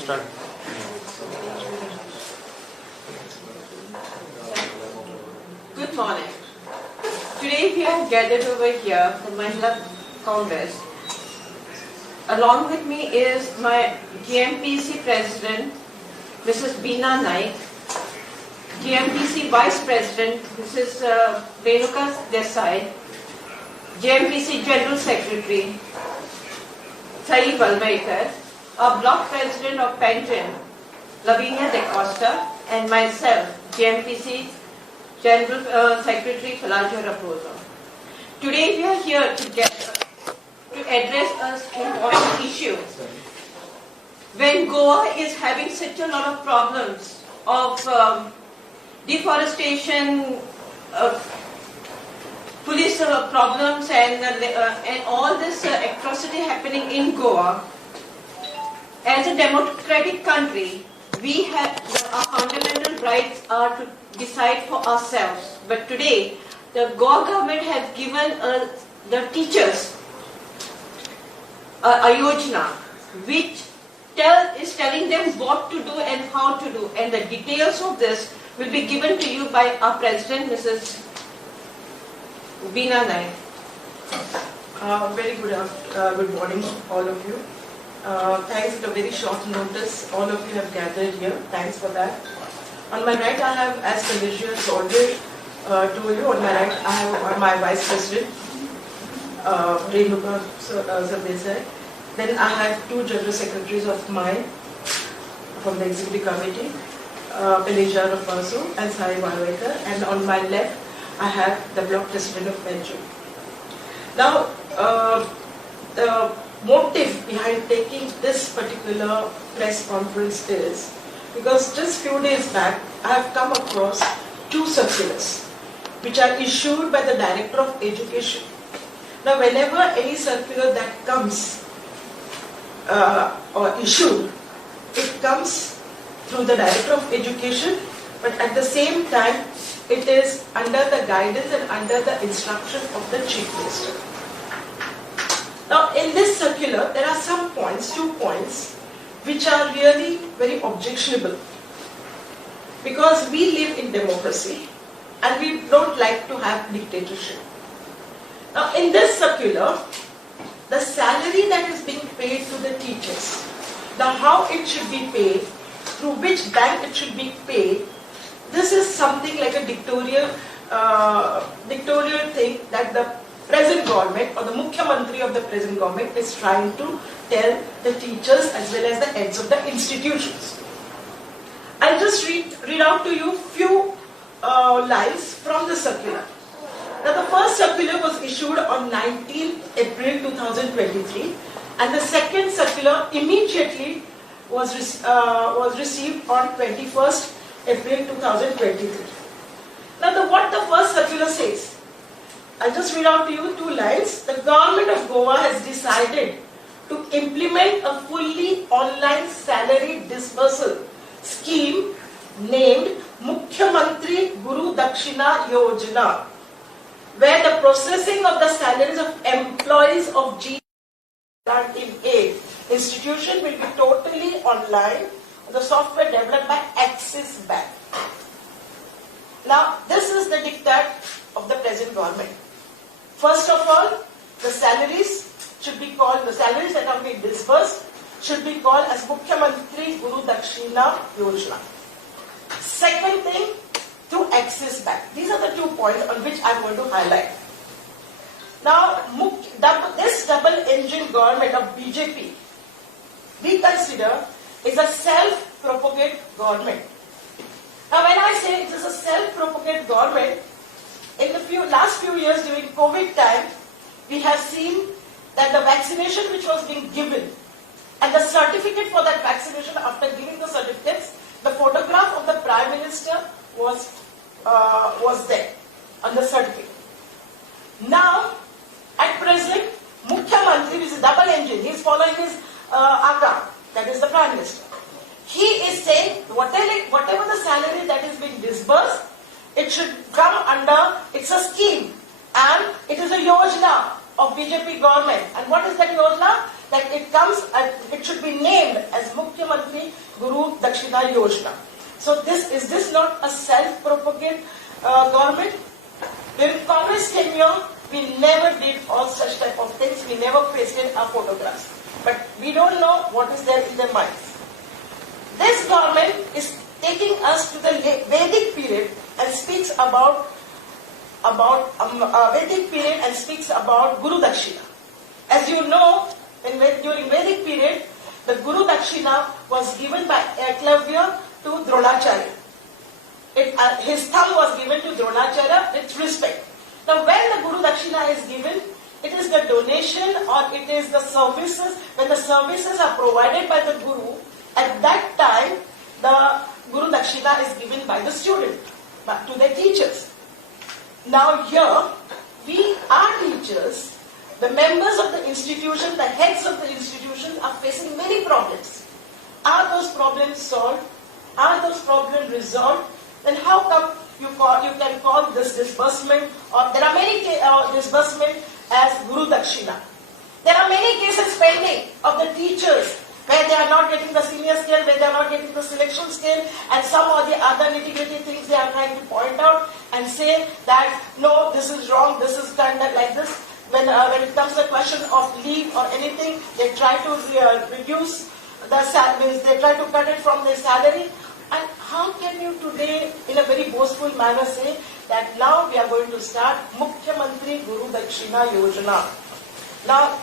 Start. Good morning. Today we are gathered over here for Mahila Congress. Along with me is my GPMC President, Mrs. Beena Naik, GPMC Vice President, Mrs. Renuka Desai, GPMC General Secretary, Saee Volvoikar, our Block President of Panjim, Lavinia, Dacosta, and myself, GPMC General Secretary Pelajia, Raposo. Today we are here together to address an important issue. When Goa is having such a lot of problems of deforestation, police problems, and all this atrocity happening in Goa, as a democratic country, we have our fundamental rights are to decide for ourselves. But today, the Goa government has given the teachers a yojana, which is telling them what to do and how to do. And the details of this will be given to you by our President, Mrs. Beena Naik. Very good morning, all of you. Thanks for the very short notice. All of you have gathered here. Thanks for that. On my right, I have, as Pelajia has already told you, on my right, I have my Vice President, Renuka, Desai. Then I have two General Secretaries of mine from the Executive Committee, Pelajia, Raposo, and Saee Volvoikar. And on my left, I have the Block President of Panjim. Now, the motive behind taking this particular press conference is because just few days back I have come across two circulars which are issued by the Director of Education. Now whenever any circular that comes or issued, it comes through the Director of Education, but at the same time it is under the guidance and under the instruction of the Chief Minister. Now, in this circular, there are some points, 2 points, which are really very objectionable. Because we live in democracy and we don't like to have dictatorship. Now, in this circular, the salary that is being paid to the teachers, how it should be paid, through which bank it should be paid, this is something like a dictatorial thing that the present government or the Mukhyamantri of the present government is trying to tell the teachers as well as the heads of the institutions. I'll just read out to you few lines from the circular. Now the first circular was issued on 19th April 2023 and the second circular immediately was received on 21st April 2023. Now what the first circular says, I'll just read out to you 2 lines. The government of Goa has decided to implement a fully online salary disbursal scheme named Mukhyamantri Gurudakshina Yojana, where the processing of the salaries of employees of GPMC institution will be totally online. The software developed by Axis Bank. Now, this is the diktat of the present government. First of all, the salaries that are being disbursed should be called as Mukhyamantri Gurudakshina Yojana. Second thing, through Axis Bank. These are the 2 points on which I want to highlight. Now, this double-engine government of BJP, we consider is a self-propagate government. Now, when I say it is a self-propagate government, in the last few years during COVID time, we have seen that the vaccination which was being given and the certificate for that vaccination, after giving the certificates, the photograph of the Prime Minister was there on the certificate. Now, at present, Mukhyamantri, which is double engine, he is following his Aga, that is the Prime Minister. He is saying whatever the salary that is being disbursed, it should come under, it's a scheme and it is a yojana of BJP government. And what is that yojana? That it it should be named as Mukhyamantri Gurudakshina Yojana. So is this not a self-propagate government? When Congress came here, we never did all such type of things. We never pasted our photographs. But we don't know what is there in their minds. This government is taking us to the Vedic period and speaks about Vedic period and speaks about Guru Dakshina. As you know, during Vedic period, the Guru Dakshina was given by Eklavya to Dronacharya. His thumb was given to Dronacharya with respect. Now when the Guru Dakshina is given, it is the donation or it is the services. When the services are provided by the Guru, at that time the Guru Dakshina is given by the student to their teachers. Now here, we are teachers, the members of the institution, the heads of the institution are facing many problems. Are those problems solved? Are those problems resolved? Then how come you can call this disbursement, or there are many disbursement as Guru Dakshina. There are many cases pending of the teachers where they are not getting the senior scale, where they are not getting the selection scale, and some or the other nitty-gritty things they are trying to point out and say that no, this is wrong, this is done like this. When it comes to the question of leave or anything, they try to reduce the salary, they try to cut it from their salary. And how can you today, in a very boastful manner, say that now we are going to start Mukhyamantri Gurudakshina Yojana? Now,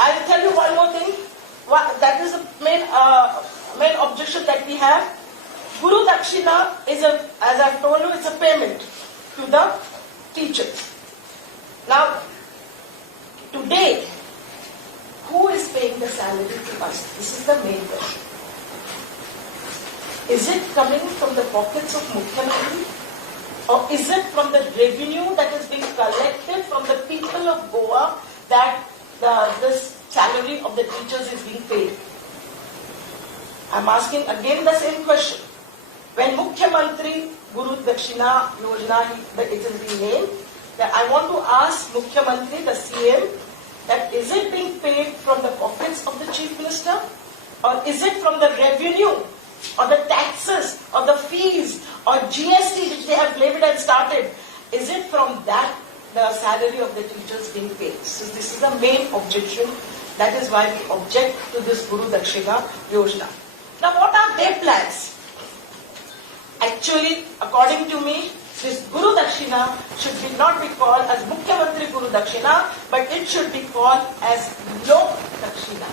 I will tell you one more thing. That is the main objection that we have. Guru Dakshina is as I've told you, it's a payment to the teachers. Now, today, who is paying the salary to us? This is the main question. Is it coming from the pockets of Mukhyamantri? Or is it from the revenue that is being collected from the people of Goa that this salary of the teachers is being paid? I'm asking again the same question. When Mukhyamantri Gurudakshina Yojana, it is being named, that I want to ask Mukhyamantri, the CM, that is it being paid from the pockets of the Chief Minister? Or is it from the revenue, or the taxes, or the fees, or GST which they have levied and started? Is it from that the salary of the teachers being paid? So this is the main objection. That is why we object to this Guru Dakshina Yojana. Now what are their plans? Actually, according to me, this Guru Dakshina should not be called as Mukhyamantri Guru Dakshina, but it should be called as Lok Dakshina.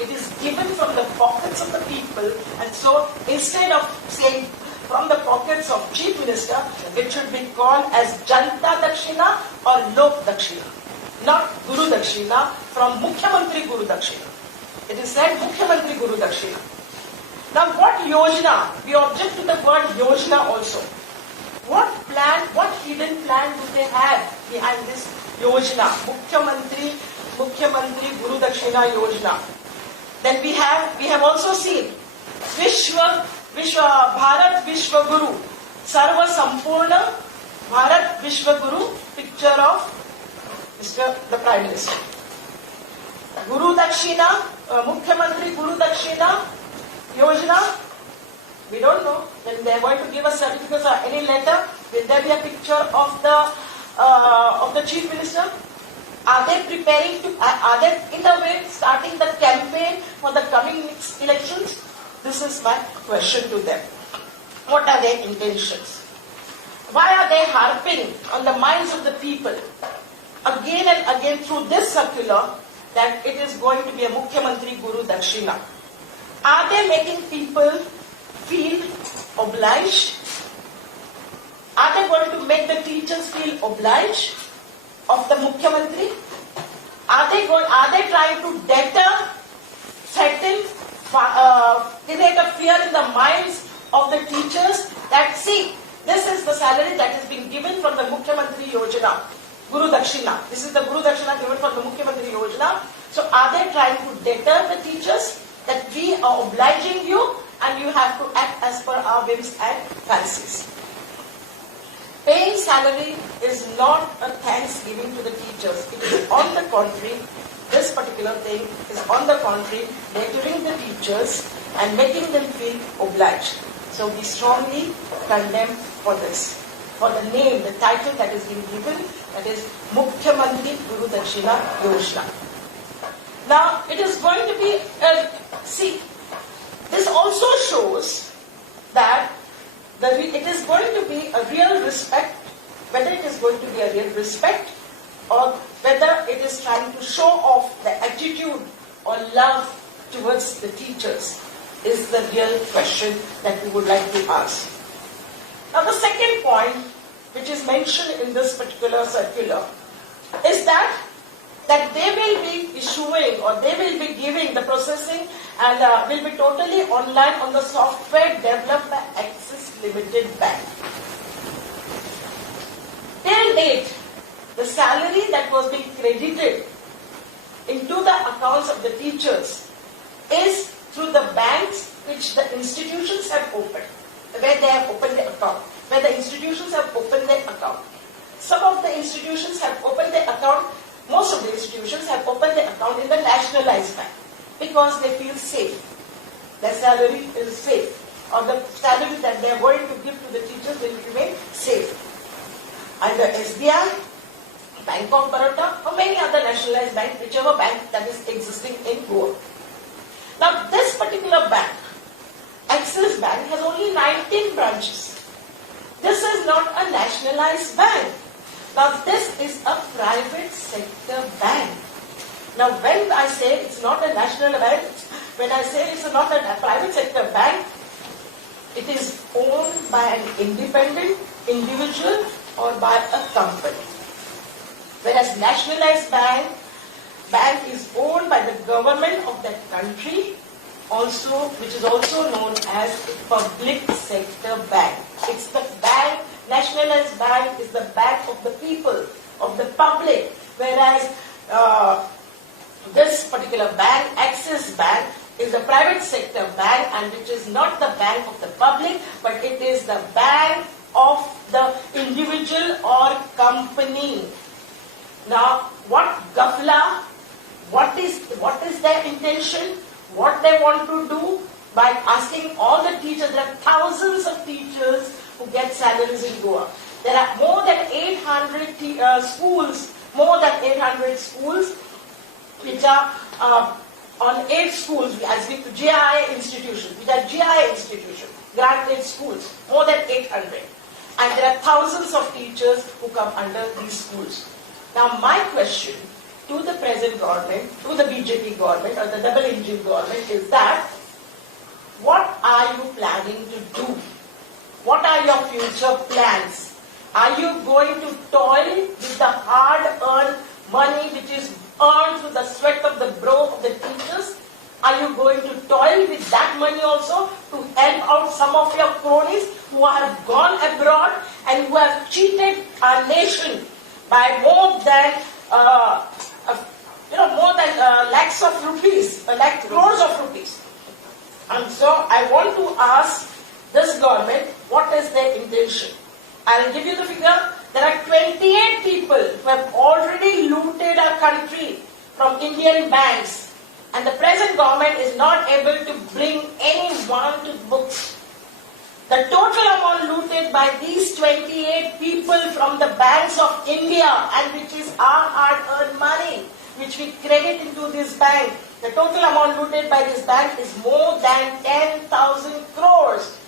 It is given from the pockets of the people, and so instead of saying from the pockets of Chief Minister, it should be called as Janta Dakshina or Lok Dakshina, not Guru Dakshina from Mukhyamantri Guru Dakshina. It is said Mukhyamantri Guru Dakshina. Now what Yojana? We object to the word Yojana also. What plan, what hidden plan do they have behind this Yojana? Mukhyamantri Guru Dakshina Yojana. Then we have also seen Bharat Vishwa Guru, Sarva Sampurna Bharat Vishwa Guru, picture of the Prime Minister. Guru Dakshina, Mukhyamantri Guru Dakshina Yojana, we don't know. When they are going to give us certificates or any letter, will there be a picture of the Chief Minister? Are they preparing to, are they in a way starting the campaign for the coming next elections? This is my question to them. What are their intentions? Why are they harping on the minds of the people again and again through this circular that it is going to be a Mukhyamantri Guru Dakshina? Are they making people feel obliged? Are they going to make the teachers feel obliged of the Mukhyamantri? Are they trying to deter, threaten, create a fear in the minds of the teachers that see, this is the salary that is being given from the Mukhyamantri Yojana, Guru Dakshina. This is the Guru Dakshina given from the Mukhyamantri Yojana. So are they trying to deter the teachers that we are obliging you and you have to act as per our whims and fancies? Paying salary is not a thanksgiving to the teachers. It is on the contrary, this particular thing is on the contrary lecturing the teachers and making them feel obliged. So we strongly condemn for this. For the name, the title that is being given, that is Mukhyamantri Gurudakshina Yojana. Now, it is going to be, this also shows that it is going to be a real respect, whether it is going to be a real respect or whether it is trying to show off the attitude or love towards the teachers is the real question that we would like to ask. Now, the second point, which is mentioned in this particular circular, is that they will be issuing or they will be giving the processing and will be totally online on the software developed by Axis Limited Bank. Till date, the salary that was being credited into the accounts of the teachers is through the banks which the institutions have opened, where they have opened the account, where the institutions have opened their account. Some of the institutions have opened their account, most of the institutions have opened their account in the nationalized bank because they feel safe. Their salary is safe, or the salary that they are going to give to the teachers will remain safe. Either SBI, Bank of Baroda, or many other nationalized banks, whichever bank that is existing in Goa. Now, this particular bank, Axis Bank, has only 19 branches. This is not a nationalized bank. Now, this is a private sector bank. Now, when I say it's not a national bank, when I say it's not a private sector bank, it is owned by an independent individual or by a company. Whereas nationalized bank is owned by the government of that country, also, which is also known as a public sector bank. It's the bank, nationalized bank is the bank of the people, of the public, whereas this particular bank, Axis Bank, is a private sector bank and which is not the bank of the public, but it is the bank of the individual or company. Now, what Gafla, what is their intention, what they want to do by asking all the teachers? There are thousands of teachers who get salaries in Goa. There are more than 800 schools, which are on 8 schools, as we GIA institutions, which are GIA institutions, granted schools, more than 800. And there are thousands of teachers who come under these schools. Now, my question to the present government, to the BJP government or the double engine government is that, what are you planning to do? What are your future plans? Are you going to toil with the hard-earned money which is earned through the sweat of the brow of the teachers? Are you going to toil with that money also to help out some of your cronies who have gone abroad and who have cheated our nation by more than lakhs of rupees, crores of rupees? And so I want to ask this government, what is their intention? I will give you the figure. There are 28 people who have already looted our country from Indian banks, and the present government is not able to bring anyone to books. The total amount looted by these 28 people from the banks of India, and which is our hard-earned money, which we credit into this bank, the total amount looted by this bank is more than 10,000 crores.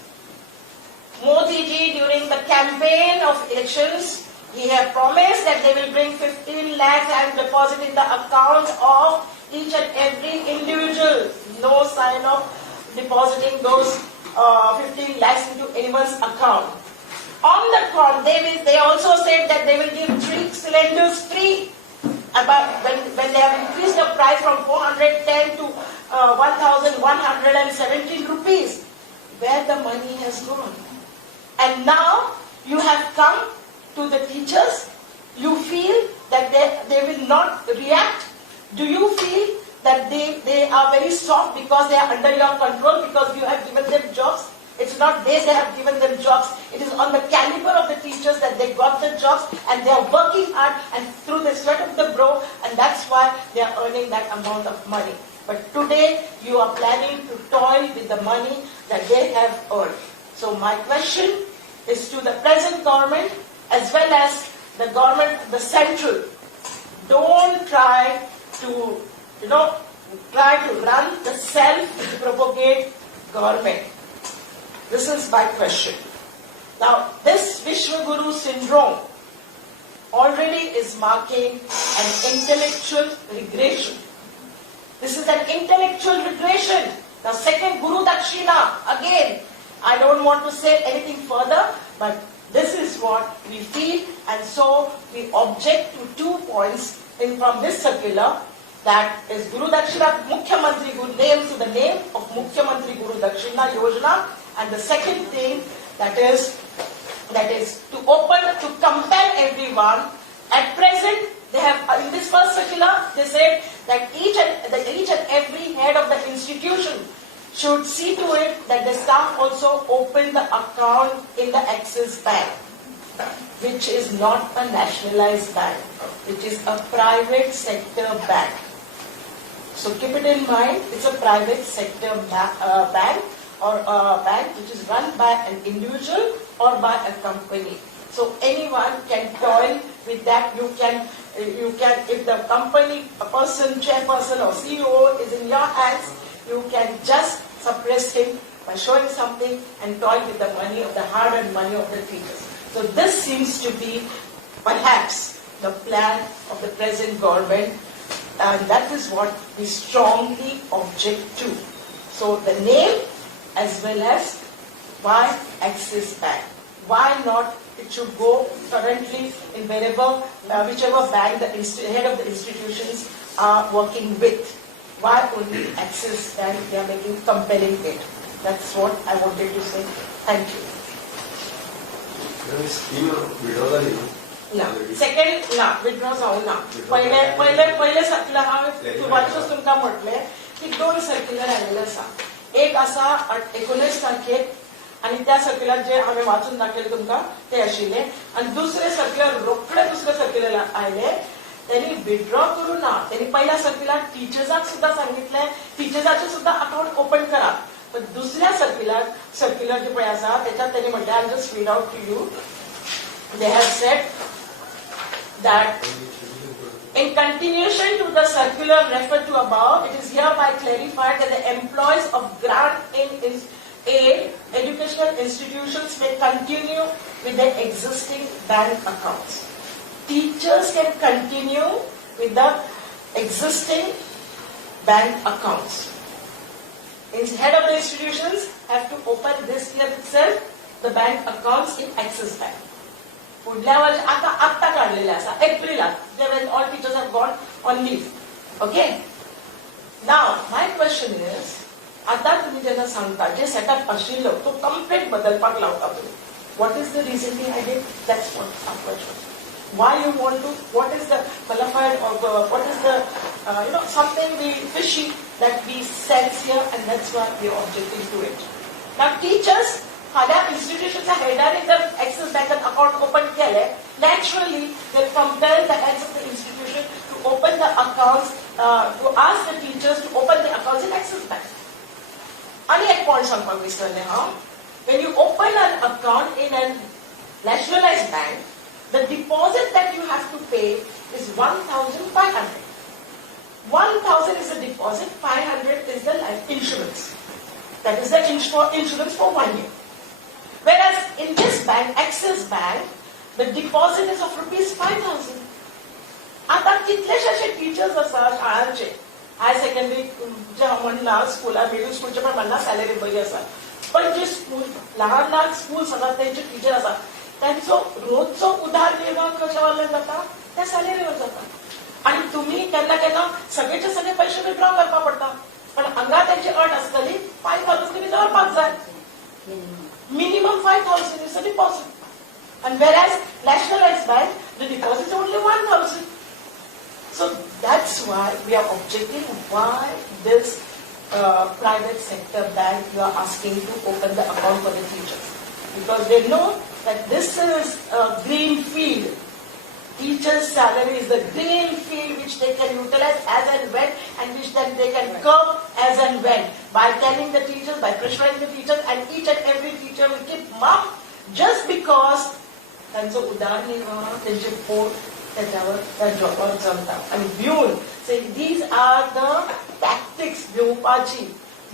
Modi ji, during the campaign of elections, he had promised that they will bring 15 lakhs and deposit in the accounts of each and every individual. No sign of depositing those 15 lakhs into anyone's account. On the contrary, they also said that they will give 3 cylinders free. But when they have increased the price from 410 to 1,117 rupees, where the money has gone? And now you have come to the teachers, you feel that they will not react? Do you feel that they are very soft because they are under your control, because you have given them jobs? It's not they have given them jobs. It is on the caliber of the teachers that they got the jobs, and they are working hard and through the sweat of the brow, and that's why they are earning that amount of money. But today you are planning to toil with the money that they have earned. So my question is to the present government as well as the government, the central. Don't try to, run the self-propagate government. This is my question. Now, this Vishwaguru syndrome already is marking an intellectual regression. This is an intellectual regression. The second Guru Dakshina, again, I don't want to say anything further, but this is what we feel, and so we object to 2 points from this circular. That is Guru Dakshina, Mukhyamantri Guru, name to the name of Mukhyamantri Gurudakshina Yojana. And the second thing that is to compel everyone. At present, they have in this first circular they said that each and every head of the institution should see to it that the staff also open the account in the Axis Bank, which is not a nationalized bank, which is a private sector bank. So keep it in mind, it's a private sector bank, or a bank which is run by an individual or by a company. So anyone can toil with that. You can, if the company, a person, chairperson or CEO is in your hands, you can just suppress him by showing something and toil with the money of the hard-earned money of the teachers. So this seems to be perhaps the plan of the present government, and that is what we strongly object to. So the name as well as why Axis Bank? Why not it should go currently in whichever bank the head of the institutions are working with? Why only Axis Bank they are making compelling it? That's what I wanted to say. Thank you. Second ना withdraw जाऊ ना पहिले circular हांवें तुमकां तुमकां म्हटलें की 2 circular आयिल्ले आसा. एक आसा 19 तारखेक आनी त्या सर्क्युलर जे हांवें वाचून दाखयले तुमकां ते आशिल्ले, आनी दुसरे सर्क्युलर रोखडे दुसरे सर्क्युलर आयले. त्यांनी विड्रॉ करूं ना. त्यांनी पहिल्या सर्क्युलर टीचर्साक सुद्दां सांगितलें टीचर्साचें सुद्दां अकाउंट ओपन करा. पण दुसऱ्या सर्क्युलर जे पळय आसा त्याच्यात त्यांनी म्हटलें I just read out to you. They have said that in continuation to the circular referred to above, it is hereby clarified that the employees of grant in aid educational institutions may continue with their existing bank accounts. Teachers can continue with the existing bank accounts. Head of the institutions have to open this year itself the bank accounts in Axis Bank. पुढल्या वर्षी आता काढलेले असा एप्रिलात when all teachers have gone on leave. Okay? Now, my question is, आता तुम्ही जेव्हा सांगता जे setup आशिल्लो तो कम्प्लीट बदलपाक लावता तुम्ही. What is the reason behind it? That's what our question. Why you want to? What is the qualified or what is the something we fishy that we sense here, and that's why we are objecting to it. Now, teachers. Other institutions are headed in the Axis Bank account open केले. Naturally, they compel the heads of the institution to open the accounts, to ask the teachers to open the accounts in Axis Bank. आणि एक point सांगपाक विसरले हांव. When you open an account in a nationalized bank, the deposit that you have to pay is 1,500. 1,000 is the deposit, 500 is the life insurance. That is the insurance for 1 year. Whereas in this bank, Axis Bank, the deposit is of rupees 5,000. आता कितलेशे असे teachers आसा शाळांचे हाय secondary जे म्हणला स्कुलार middle स्कूलचे पण म्हणला salary बरी आसा, पण जे स्कूल ल्हान स्कूल्स आसात तेंचे टीचर आसा त्यांचो रोजचो उदरनिर्वाह कशा वरल्यान जाता त्या सॅलरीवर जाता. आणि तुम्ही केन्ना केन्ना सगळेचे सगळे पैसे विड्रॉ करपा पडटा, पण हांगा त्यांची अट आसतली 5,000 तुम्ही दवरपाक जाय. Minimum 5,000 is the deposit. And whereas nationalized bank, the deposit is only 1,000. So that's why we are objecting why this private sector bank you are asking to open the account for the teachers. Because they know that this is a green field. Teachers' salary is the green field which they can utilize as and when, and which then they can curb as and when, by telling the teachers, by pressurizing the teachers, and each and every teacher will keep mum just because त्यांचं उदारनिर्वाह, त्यांचे pot त्याच्यावर त्या जॉबवर जमतात. आणि भिवून these are the tactics भिवपाची,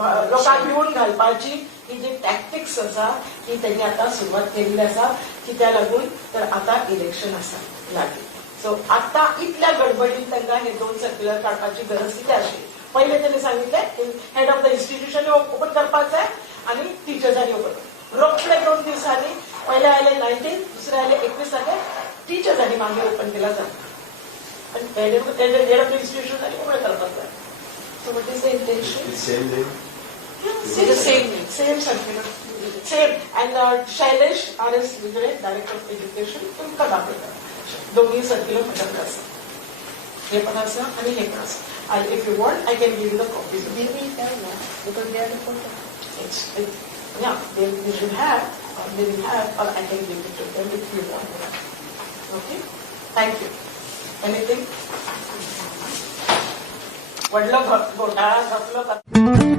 लोकांक भिवून घालपाची ही जी tactics आसा ही त्यांनी आता सुरुवात केलेली आसा, की त्या लागून तर आता इलेक्शन आसा लागीं. सो आता इतल्या गडबडीन तांकां हे 2 सर्क्युलर काडपाची गरज कितें आसली. पहिले त्यांनी सांगितले head of the institution open करपाक जाय आणि टिचर्सांनी ओपन. रोखडे 2 दिवसांनी पहिले आयले 19, दुसरे आयले 21 तारखेर टिचर्सांनी मागे ओपन केला जाय. आणि हेड ऑफ द इन्स्टिट्यूशनांनी ओपन करपाक जाय. So what is the intention? Same name. The same circular. Same. And Shailesh, R.S. Vigre, Director of Education, तुमका दाखवता. दोन्ही सर्क्युलर बदल आसा. हे पण आसा आणि हे पण आसा. If you want, I can give you the copies. They will tell you, because they are the contact. Yeah, they should have, or I can give it to them if you want. Okay? Thank you. Anything? वडलं घोटाळा घातलं